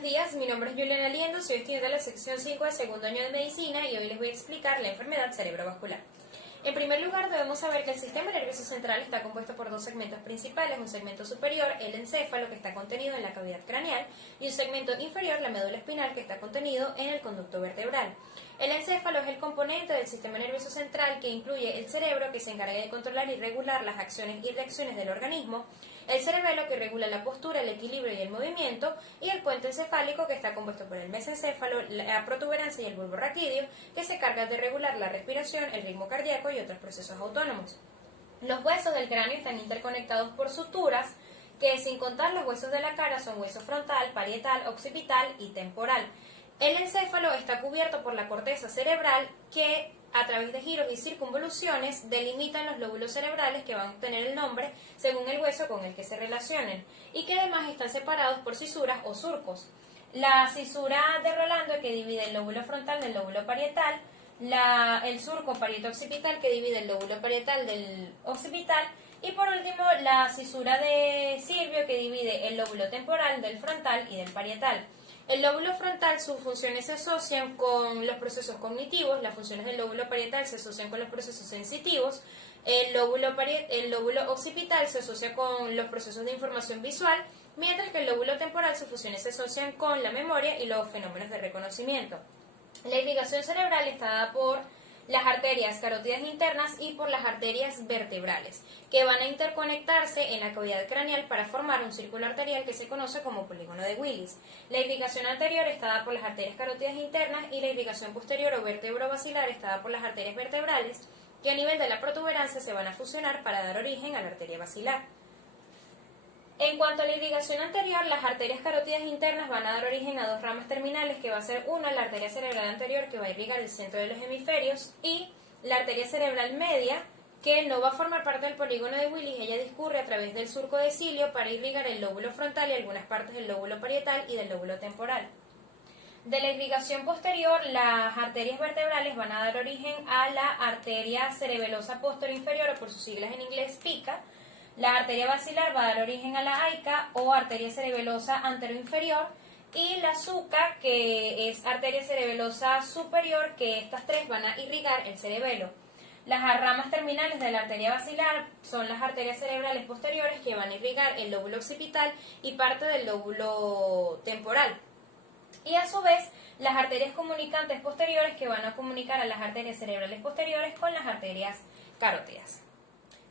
buenos días, mi nombre es Juliana Liendo, soy estudiante de la sección 5 de segundo año de medicina y hoy les voy a explicar la enfermedad cerebrovascular. En primer lugar, debemos saber que el sistema nervioso central está compuesto por dos segmentos principales, un segmento superior, el encéfalo, que está contenido en la cavidad craneal, y un segmento inferior, la médula espinal, que está contenido en el conducto vertebral. El encéfalo es el componente del sistema nervioso central que incluye el cerebro, que se encarga de controlar y regular las acciones y reacciones del organismo, el cerebelo, que regula la postura, el equilibrio y el movimiento, y el puente encefálico, que está compuesto por el mesencéfalo, la protuberancia y el bulbo raquídeo, que se encarga de regular la respiración, el ritmo cardíaco y otros procesos autónomos. Los huesos del cráneo están interconectados por suturas, que sin contar los huesos de la cara son hueso frontal, parietal, occipital y temporal. El encéfalo está cubierto por la corteza cerebral que, a través de giros y circunvoluciones, delimitan los lóbulos cerebrales que van a obtener el nombre según el hueso con el que se relacionen y que además están separados por cisuras o surcos. La cisura de Rolando, que divide el lóbulo frontal del lóbulo parietal, el surco parieto-occipital, que divide el lóbulo parietal del occipital, y por último la cisura de Silvio, que divide el lóbulo temporal del frontal y del parietal. El lóbulo frontal, sus funciones se asocian con los procesos cognitivos, las funciones del lóbulo parietal se asocian con los procesos sensitivos, el lóbulo occipital se asocia con los procesos de información visual, mientras que el lóbulo temporal, sus funciones se asocian con la memoria y los fenómenos de reconocimiento. La irrigación cerebral está dada por las arterias carótidas internas y por las arterias vertebrales, que van a interconectarse en la cavidad craneal para formar un círculo arterial que se conoce como polígono de Willis. La irrigación anterior está dada por las arterias carótidas internas y la irrigación posterior o vértebro-basilar está dada por las arterias vertebrales, que a nivel de la protuberancia se van a fusionar para dar origen a la arteria basilar. En cuanto a la irrigación anterior, las arterias carótidas internas van a dar origen a dos ramas terminales, que va a ser una, la arteria cerebral anterior, que va a irrigar el centro de los hemisferios, y la arteria cerebral media, que no va a formar parte del polígono de Willis. Ella discurre a través del surco de cilio para irrigar el lóbulo frontal y algunas partes del lóbulo parietal y del lóbulo temporal. De la irrigación posterior, las arterias vertebrales van a dar origen a la arteria cerebelosa posterior inferior, o por sus siglas en inglés PICA. La arteria basilar va a dar origen a la AICA o arteria cerebelosa anteroinferior, y la SUCA, que es arteria cerebelosa superior, que estas tres van a irrigar el cerebelo. Las ramas terminales de la arteria basilar son las arterias cerebrales posteriores, que van a irrigar el lóbulo occipital y parte del lóbulo temporal. Y a su vez, las arterias comunicantes posteriores, que van a comunicar a las arterias cerebrales posteriores con las arterias carótidas.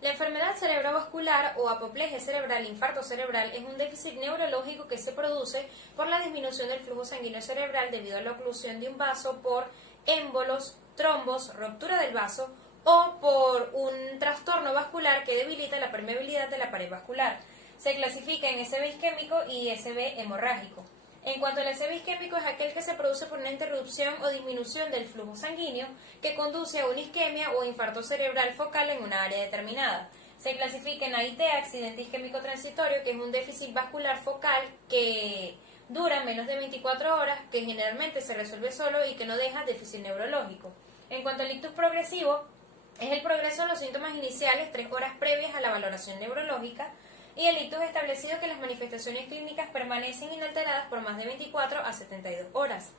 La enfermedad cerebrovascular o apoplejía cerebral, infarto cerebral, es un déficit neurológico que se produce por la disminución del flujo sanguíneo cerebral debido a la oclusión de un vaso por émbolos, trombos, ruptura del vaso o por un trastorno vascular que debilita la permeabilidad de la pared vascular. Se clasifica en SB isquémico y SB hemorrágico. En cuanto al SB isquémico, es aquel que se produce por una interrupción o disminución del flujo sanguíneo que conduce a una isquemia o infarto cerebral focal en una área determinada. Se clasifica en AIT, accidente isquémico transitorio, que es un déficit vascular focal que dura menos de 24 horas, que generalmente se resuelve solo y que no deja déficit neurológico. En cuanto al ictus progresivo, es el progreso de los síntomas iniciales 3 horas previas a la valoración neurológica, y el ictus establecido que las manifestaciones clínicas permanecen inalteradas por más de 24 a 72 horas.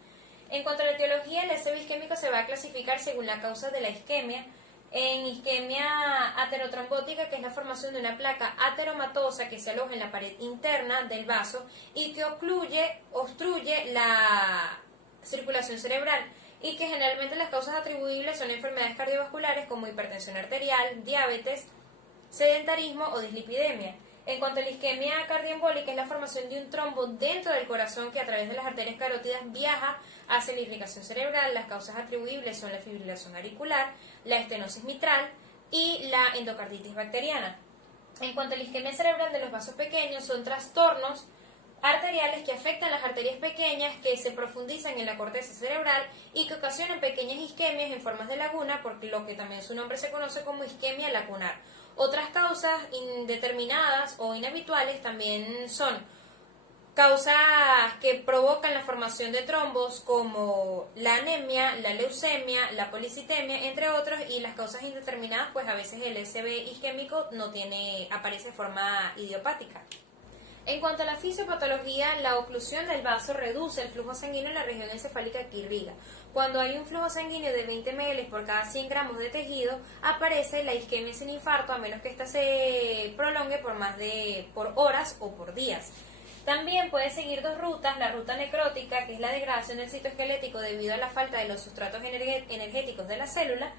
En cuanto a la etiología, el SB isquémico se va a clasificar según la causa de la isquemia, en isquemia aterotrombótica, que es la formación de una placa ateromatosa que se aloja en la pared interna del vaso y que obstruye la circulación cerebral, y que generalmente las causas atribuibles son enfermedades cardiovasculares como hipertensión arterial, diabetes, sedentarismo o dislipidemia. En cuanto a la isquemia cardioembólica, es la formación de un trombo dentro del corazón que a través de las arterias carótidas viaja hacia la irrigación cerebral. Las causas atribuibles son la fibrilación auricular, la estenosis mitral y la endocarditis bacteriana. En cuanto a la isquemia cerebral de los vasos pequeños, son trastornos arteriales que afectan las arterias pequeñas, que se profundizan en la corteza cerebral y que ocasionan pequeñas isquemias en formas de laguna, por lo que también su nombre se conoce como isquemia lacunar. Otras causas indeterminadas o inhabituales también son causas que provocan la formación de trombos, como la anemia, la leucemia, la policitemia, entre otros, y las causas indeterminadas, pues a veces el SB isquémico aparece de forma idiopática. En cuanto a la fisiopatología, la oclusión del vaso reduce el flujo sanguíneo en la región encefálica que irriga. Cuando hay un flujo sanguíneo de 20 ml por cada 100 gramos de tejido, aparece la isquemia sin infarto, a menos que ésta se prolongue por horas o por días. También puede seguir dos rutas: la ruta necrótica, que es la degradación del citoesquelético debido a la falta de los sustratos energéticos de la célula,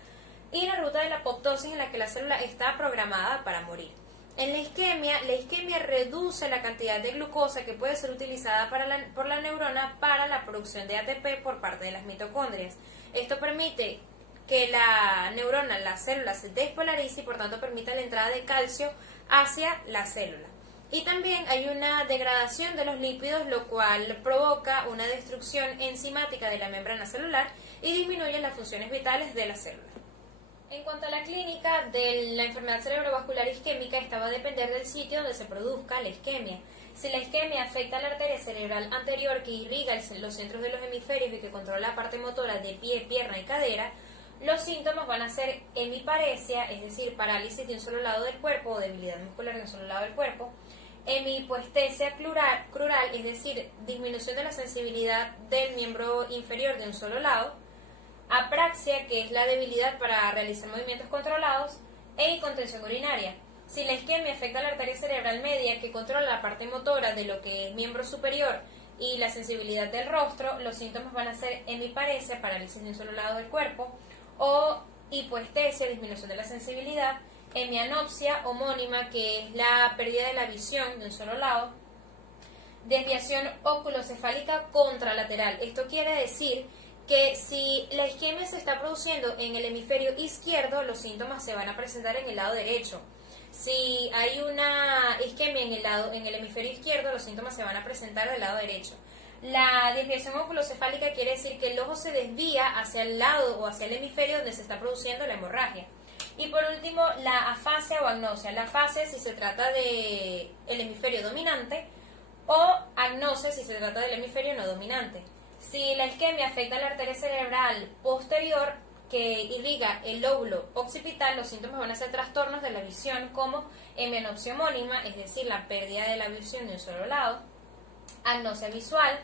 y la ruta de la apoptosis, en la que la célula está programada para morir. En la isquemia reduce la cantidad de glucosa que puede ser utilizada por la neurona para la producción de ATP por parte de las mitocondrias. Esto permite que la neurona, la célula, se despolarice y por tanto permite la entrada de calcio hacia la célula. Y también hay una degradación de los lípidos, lo cual provoca una destrucción enzimática de la membrana celular y disminuye las funciones vitales de la célula. En cuanto a la clínica de la enfermedad cerebrovascular isquémica, esta va a depender del sitio donde se produzca la isquemia. Si la isquemia afecta a la arteria cerebral anterior que irriga los centros de los hemisferios y que controla la parte motora de pie, pierna y cadera, los síntomas van a ser hemiparesia, es decir, parálisis de un solo lado del cuerpo o debilidad muscular de un solo lado del cuerpo; hemihipoestesia crural, es decir, disminución de la sensibilidad del miembro inferior de un solo lado; apraxia, que es la debilidad para realizar movimientos controlados; e incontención urinaria. Si la isquemia afecta a la arteria cerebral media, que controla la parte motora de lo que es miembro superior y la sensibilidad del rostro, los síntomas van a ser hemiparesia, parálisis de un solo lado del cuerpo, o hipoestesia, disminución de la sensibilidad; hemianopsia homónima, que es la pérdida de la visión de un solo lado; desviación oculocefálica contralateral. Esto quiere decir que si la isquemia se está produciendo en el hemisferio izquierdo, los síntomas se van a presentar en el lado derecho. Si hay una isquemia en el hemisferio izquierdo, los síntomas se van a presentar del lado derecho. La desviación oculocefálica quiere decir que el ojo se desvía hacia el lado o hacia el hemisferio donde se está produciendo la hemorragia. Y por último, la afasia o agnosia. La afasia si se trata del hemisferio dominante, o agnosia si se trata del hemisferio no dominante. Si la isquemia afecta a la arteria cerebral posterior que irriga el lóbulo occipital, los síntomas van a ser trastornos de la visión como hemianopsia homónima, es decir, la pérdida de la visión de un solo lado; agnosia visual,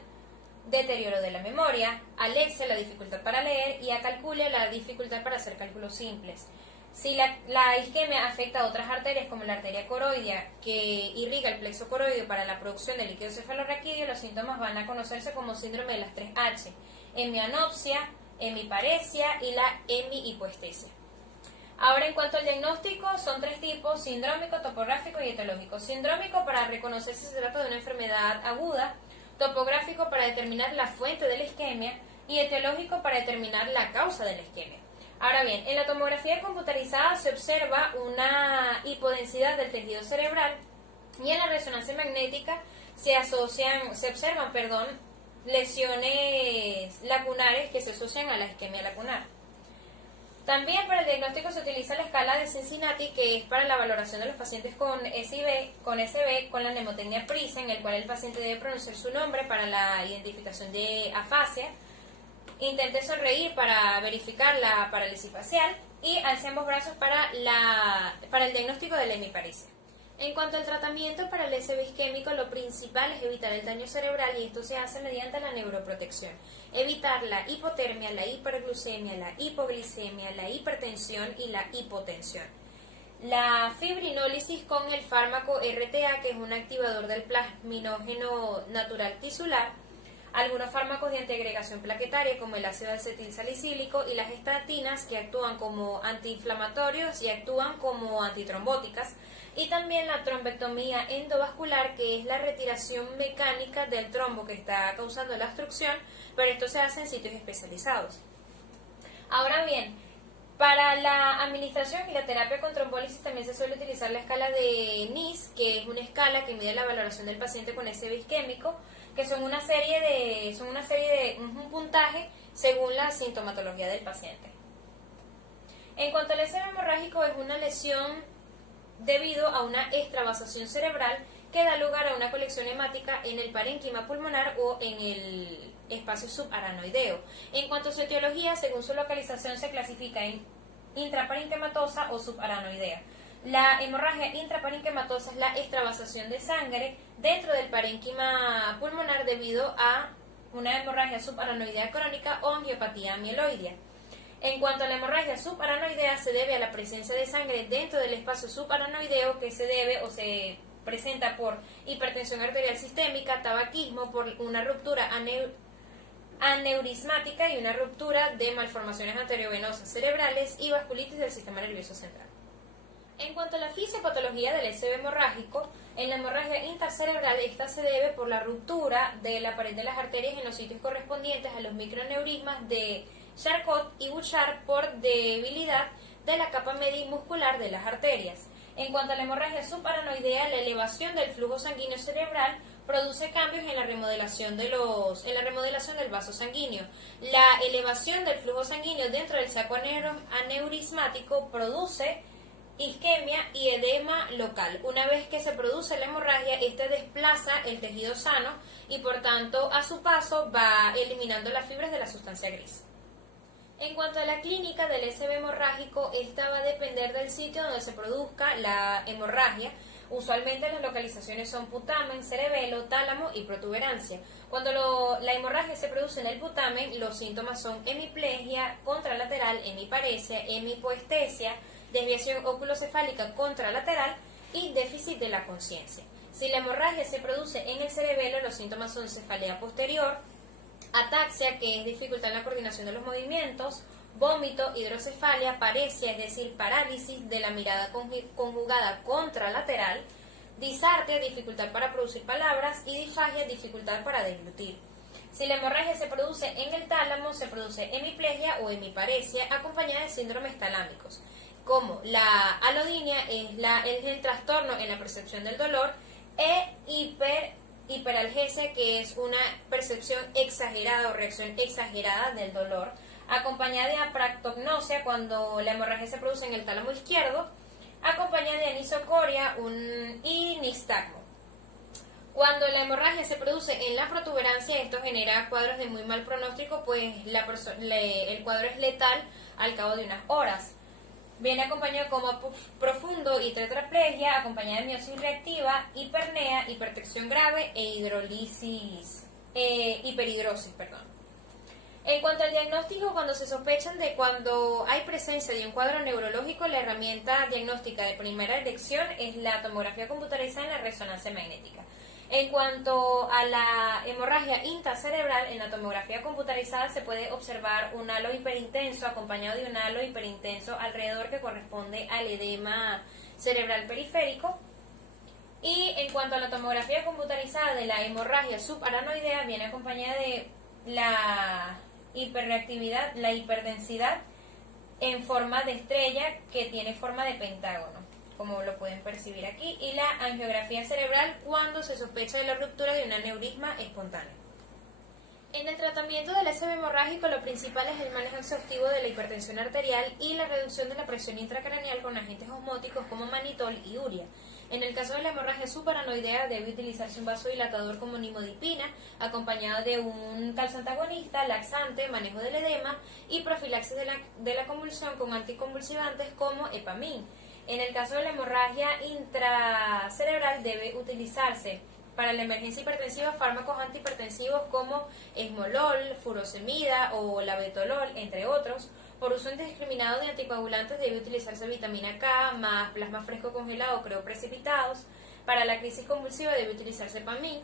deterioro de la memoria; alexia, la dificultad para leer; y acalculia, la dificultad para hacer cálculos simples. Si la isquemia afecta a otras arterias, como la arteria coroidea, que irriga el plexo coroideo para la producción de líquido cefalorraquídeo, los síntomas van a conocerse como síndrome de las 3H: hemianopsia, hemiparesia y la hemihipoestesia. Ahora, en cuanto al diagnóstico, son tres tipos: sindrómico, topográfico y etiológico. Sindrómico, para reconocer si se trata de una enfermedad aguda; topográfico, para determinar la fuente de la isquemia; y etiológico, para determinar la causa de la isquemia. Ahora bien, en la tomografía computarizada se observa una hipodensidad del tejido cerebral, y en la resonancia magnética se observan lesiones lacunares que se asocian a la isquemia lacunar. También para el diagnóstico se utiliza la escala de Cincinnati, que es para la valoración de los pacientes con SB, con la mnemotecnia PRISA, en el cual el paciente debe pronunciar su nombre para la identificación de afasia, intente sonreír para verificar la parálisis facial, y alce ambos brazos para el diagnóstico de la hemiparesia. En cuanto al tratamiento para el SB isquémico, lo principal es evitar el daño cerebral, y esto se hace mediante la neuroprotección. Evitar la hipotermia, la hiperglucemia, la hipoglicemia, la hipertensión y la hipotensión. La fibrinólisis con el fármaco RTA, que es un activador del plasminógeno natural tisular; algunos fármacos de antiagregación plaquetaria, como el ácido acetil salicílico y las estatinas, que actúan como antiinflamatorios y actúan como antitrombóticas; y también la trombectomía endovascular, que es la retiración mecánica del trombo que está causando la obstrucción, pero esto se hace en sitios especializados. Ahora bien, para la administración y la terapia con trombólisis también se suele utilizar la escala de NIS, que es una escala que mide la valoración del paciente con SB isquémico, que son un puntaje según la sintomatología del paciente. En cuanto al SB hemorrágico, es una lesión debido a una extravasación cerebral que da lugar a una colección hemática en el parénquima pulmonar o en el espacio subaranoideo. En cuanto a su etiología, según su localización se clasifica en intraparenquimatosa o subaranoidea. La hemorragia intraparenquimatosa es la extravasación de sangre dentro del parénquima pulmonar debido a una hemorragia subaranoidea crónica o angiopatía mieloidea. En cuanto a la hemorragia subaranoidea, se debe a la presencia de sangre dentro del espacio subaranoideo que se debe o se presenta por hipertensión arterial sistémica, tabaquismo, por una ruptura aneurismática y una ruptura de malformaciones arteriovenosas cerebrales y vasculitis del sistema nervioso central. En cuanto a la fisiopatología del SB hemorrágico, en la hemorragia intercerebral esta se debe por la ruptura de la pared de las arterias en los sitios correspondientes a los microneurismas de Charcot y Bouchard por debilidad de la capa media y muscular de las arterias. En cuanto a la hemorragia subaranoidea, la elevación del flujo sanguíneo cerebral produce cambios en la remodelación del vaso sanguíneo. La elevación del flujo sanguíneo dentro del saco aneurismático produce isquemia y edema local. Una vez que se produce la hemorragia, este desplaza el tejido sano y por tanto a su paso va eliminando las fibras de la sustancia gris. En cuanto a la clínica del SB hemorrágico, esta va a depender del sitio donde se produzca la hemorragia. Usualmente las localizaciones son putamen, cerebelo, tálamo y protuberancia. Cuando la hemorragia se produce en el putamen, los síntomas son hemiplegia contralateral, hemiparesia, hemipoestesia, desviación oculocefálica contralateral y déficit de la conciencia. Si la hemorragia se produce en el cerebelo, los síntomas son cefalea posterior, ataxia, que es dificultad en la coordinación de los movimientos, vómito, hidrocefalia, paresia, es decir, parálisis de la mirada conjugada contralateral, disartia, dificultad para producir palabras, y disfagia, dificultad para deglutir. Si la hemorragia se produce en el tálamo, se produce hemiplegia o hemiparesia acompañada de síndromes talámicos, como la alodinia es el trastorno en la percepción del dolor, e hiperalgesia, que es una percepción exagerada o reacción exagerada del dolor, acompañada de apractognosia cuando la hemorragia se produce en el tálamo izquierdo, acompañada de anisocoria y nixtagmo. Cuando la hemorragia se produce en la protuberancia, esto genera cuadros de muy mal pronóstico, pues el cuadro es letal al cabo de unas horas. Viene acompañado de coma profundo y tetraplegia, acompañada de miosis reactiva, hipernea, hipertensión grave e hiperhidrosis. En cuanto al diagnóstico, cuando hay presencia de un cuadro neurológico, la herramienta diagnóstica de primera elección es la tomografía computarizada en la resonancia magnética. En cuanto a la hemorragia intracerebral, en la tomografía computarizada se puede observar un halo hiperintenso acompañado de un halo hiperintenso alrededor que corresponde al edema cerebral periférico. Y en cuanto a la tomografía computarizada de la hemorragia subaranoidea, viene acompañada de la hiperreactividad, la hiperdensidad en forma de estrella que tiene forma de pentágono, como lo pueden percibir aquí, y la angiografía cerebral cuando se sospecha de la ruptura de un aneurisma espontáneo. En el tratamiento del SB hemorrágico, lo principal es el manejo exhaustivo de la hipertensión arterial y la reducción de la presión intracraneal con agentes osmóticos como manitol y urea. En el caso de la hemorragia subaranoidea, debe utilizarse un vasodilatador como nimodipina, acompañado de un calcio antagonista, laxante, manejo del edema y profilaxis de la convulsión con anticonvulsivantes como epamin. En el caso de la hemorragia intracerebral, debe utilizarse para la emergencia hipertensiva fármacos antihipertensivos como esmolol, furosemida o labetalol, entre otros. Por uso indiscriminado de anticoagulantes debe utilizarse vitamina K más plasma fresco congelado o crioprecipitados. Para la crisis convulsiva debe utilizarse Epamin.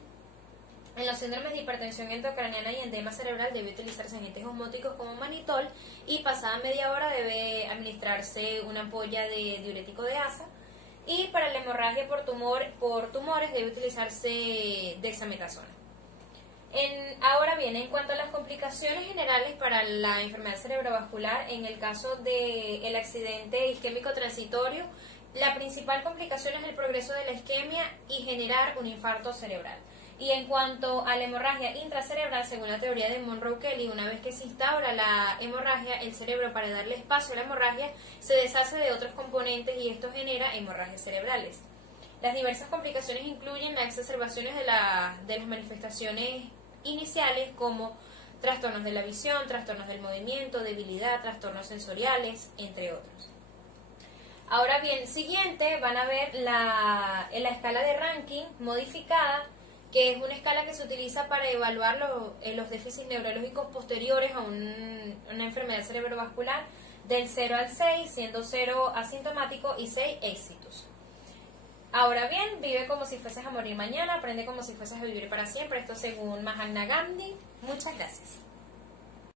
En los síndromes de hipertensión endocraniana y edema cerebral debe utilizarse agentes osmóticos como manitol, y pasada media hora debe administrarse una ampolla de diurético de asa. Y para la hemorragia por tumores debe utilizarse dexametasona. Ahora bien, en cuanto a las complicaciones generales para la enfermedad cerebrovascular, en el caso del accidente isquémico transitorio, la principal complicación es el progreso de la isquemia y generar un infarto cerebral. Y en cuanto a la hemorragia intracerebral, según la teoría de Monroe-Kelly, una vez que se instaura la hemorragia, el cerebro, para darle espacio a la hemorragia, se deshace de otros componentes y esto genera hemorragias cerebrales. Las diversas complicaciones incluyen las exacerbaciones de las manifestaciones iniciales como trastornos de la visión, trastornos del movimiento, debilidad, trastornos sensoriales, entre otros. Ahora bien, siguiente van a ver la escala de ranking modificada, que es una escala que se utiliza para evaluar los déficits neurológicos posteriores a una enfermedad cerebrovascular del 0 al 6, siendo 0 asintomático y 6 éxitos. Ahora bien, vive como si fueses a morir mañana, aprende como si fueses a vivir para siempre. Esto según Mahatma Gandhi. Muchas gracias.